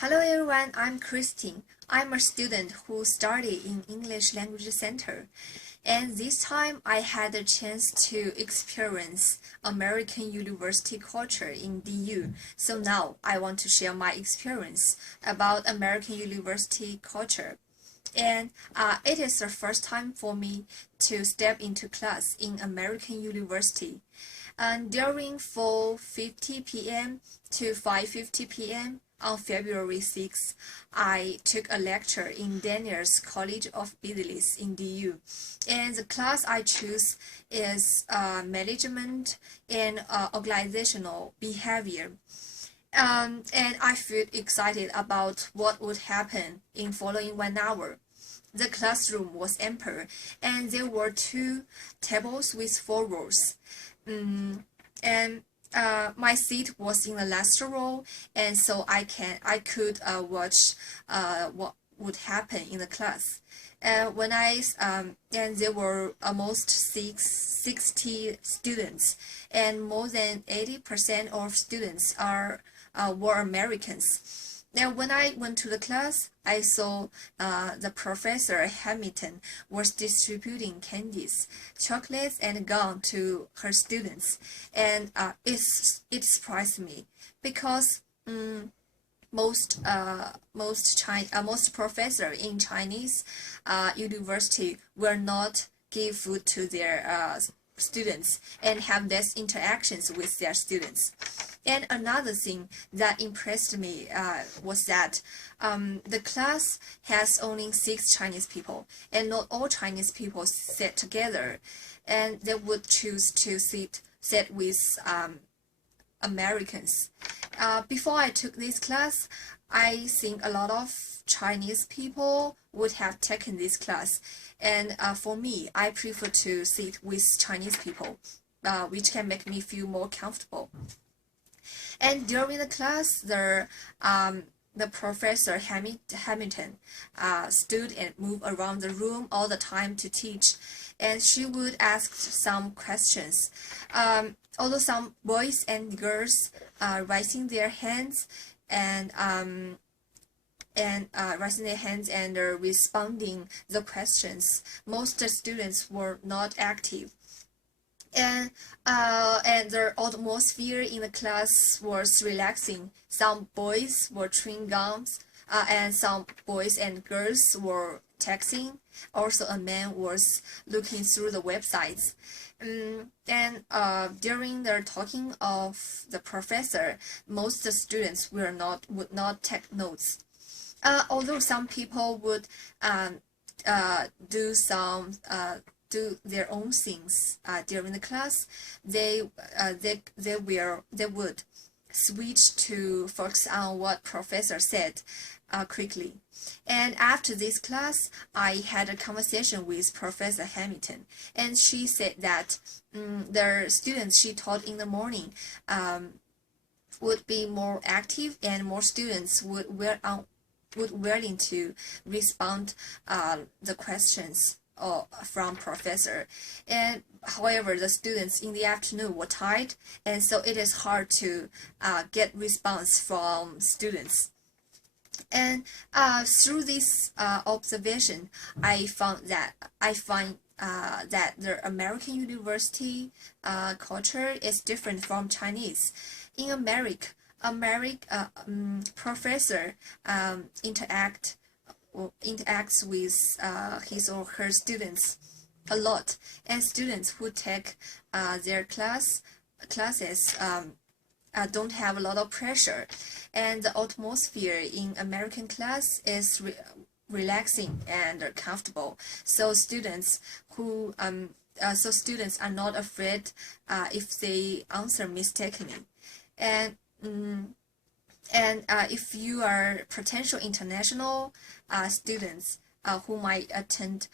Hello everyone, I'm Christine. I'm a student who studied in English Language Center, and this time I had a chance to experience American university culture in DU. So now I want to share my experience about American university culture. And it is the first time for me to step into class in American university. And during 4:50 p.m. to 5:50 p.m. on February 6, I took a lecture in Daniels College of Business in DU. And the class I choose is Management and Organizational Behavior. And I feel excited about what would happen in following 1 hour. The classroom was ample, and there were two tables with four rows. And my seat was in the last row, and so I could watch what would happen in the class. And there were almost 60 students, and more than 80% of students were Americans. Now, when I went to the class, I saw the professor Hamilton was distributing candies, chocolates, and gum to her students, and it surprised me because most professor in Chinese university will not give food to their students and have less interactions with their students. And another thing that impressed me was that the class has only 6 Chinese people, and not all Chinese people sit together, and they would choose to sit with Americans. Before I took this class, I think a lot of Chinese people would have taken this class, and for me, I prefer to sit with Chinese people, which can make me feel more comfortable. And during the class, the professor Hamilton stood and moved around the room all the time to teach, and she would ask some questions. Although some boys and girls raising their hands and responding the questions, most students were not active. And the atmosphere in the class was relaxing. Some boys were chewing gums, and some boys and girls were texting. Also, a man was looking through the websites. And during the talking of the professor, most students would not take notes. Although some people would do their own things during the class, they would switch to focus on what professor said quickly. And after this class, I had a conversation with Professor Hamilton, and she said that the students she taught in the morning would be more active, and more students would willing to respond the questions from professor. And however, the students in the afternoon were tired, and so it is hard to get response from students. And through this observation, I find that the American university culture is different from Chinese. In America, professor interacts with his or her students a lot, and students who take their classes don't have a lot of pressure, and the atmosphere in American class is relaxing and comfortable. So students are not afraid if they answer mistakenly. And if you are potential international students who might attend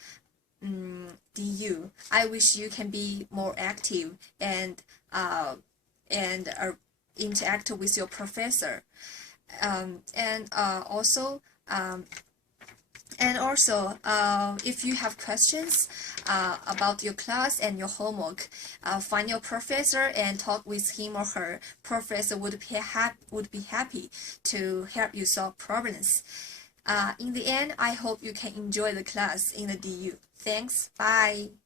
DU, I wish you can be more active and interact with your professor. Also, And also, if you have questions about your class and your homework, find your professor and talk with him or her. Professor would be happy to help you solve problems. In the end, I hope you can enjoy the class in the DU. Thanks. Bye.